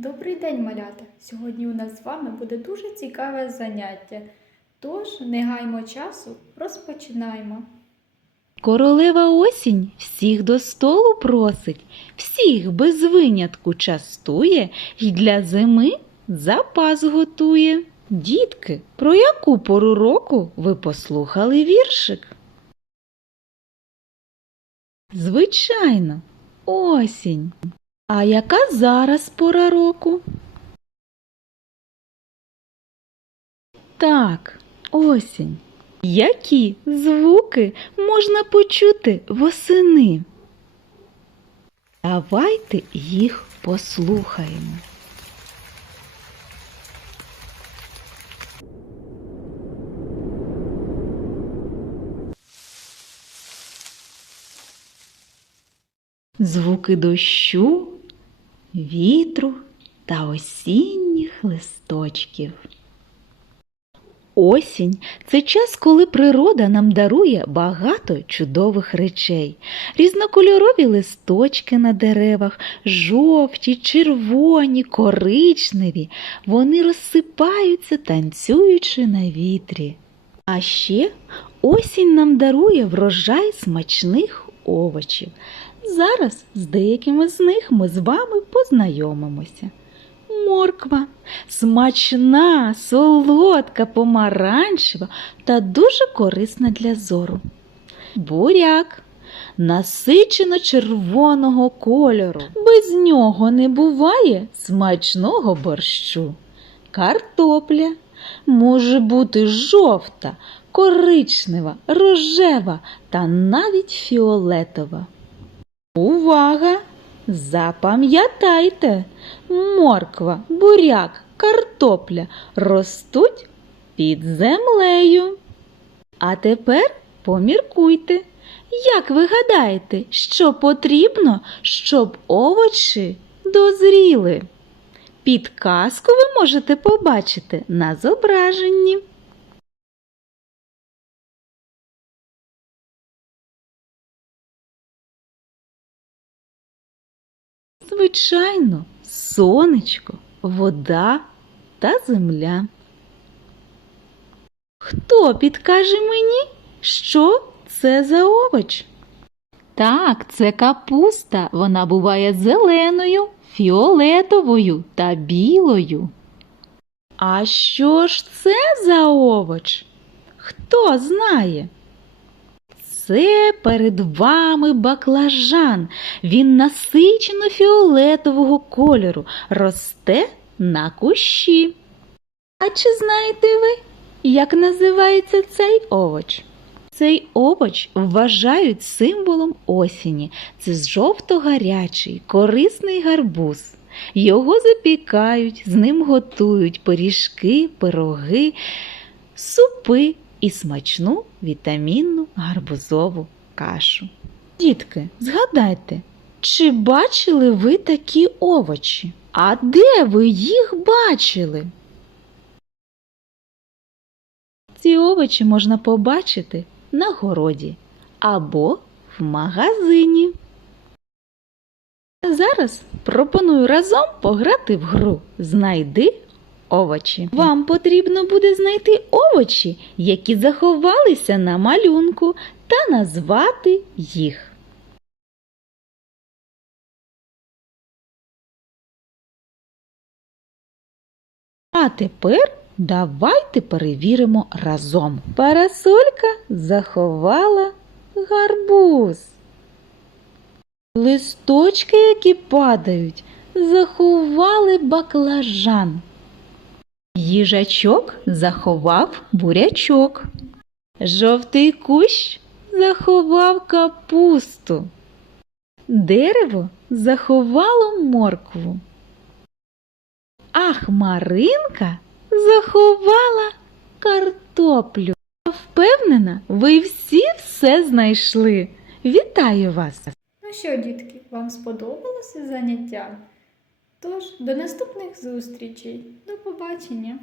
Добрий день, малята! Сьогодні у нас з вами буде дуже цікаве заняття. Тож, не гаймо часу, розпочинаємо. Королева осінь всіх до столу просить, всіх без винятку частує й для зими запас готує. Дітки, про яку пору року ви послухали віршик? Звичайно, осінь. А яка зараз пора року? Так, осінь. Які звуки можна почути восени? Давайте їх послухаємо. Звуки дощу, вітру та осінніх листочків. Осінь це час, коли природа нам дарує багато чудових речей. Різнокольорові листочки на деревах, жовті, червоні, коричневі. Вони розсипаються, танцюючи на вітрі. А ще осінь нам дарує врожай смачних овочів. Зараз з деякими з них ми з вами познайомимося. Морква смачна, солодка, помаранчева та дуже корисна для зору. Буряк насичено червоного кольору. Без нього не буває смачного борщу. Картопля може бути жовта, коричнева, рожева та навіть фіолетова. Увага! Запам'ятайте, морква, буряк, картопля ростуть під землею. А тепер поміркуйте, як ви гадаєте, що потрібно, щоб овочі дозріли? Підказку ви можете побачити на зображенні. Звичайно, сонечко, вода та земля. Хто підкаже мені, що це за овоч? Так, це капуста. Вона буває зеленою, фіолетовою та білою. А що ж це за овоч? Хто знає? Це перед вами баклажан. Він насичено фіолетового кольору, росте на кущі. А чи знаєте ви, як називається цей овоч? Цей овоч вважають символом осені. Це жовто-гарячий, корисний гарбуз. Його запікають, з ним готують пиріжки, пироги, супи і смачну вітамінну гарбузову кашу. Дітки, згадайте, чи бачили ви такі овочі? А де ви їх бачили? Ці овочі можна побачити на городі або в магазині. Зараз пропоную разом пограти в гру Знайди овочі. Вам потрібно буде знайти овочі, які заховалися на малюнку, та назвати їх. А тепер давайте перевіримо разом. Парасолька заховала гарбуз. Листочки, які падають, заховали баклажан. Їжачок заховав бурячок. Жовтий кущ заховав капусту. Дерево заховало моркву. А хмаринка заховала картоплю. Впевнена, ви всі все знайшли. Вітаю вас! Ну що, дітки, вам сподобалося заняття? Тож, до наступних зустрічей. До побачення!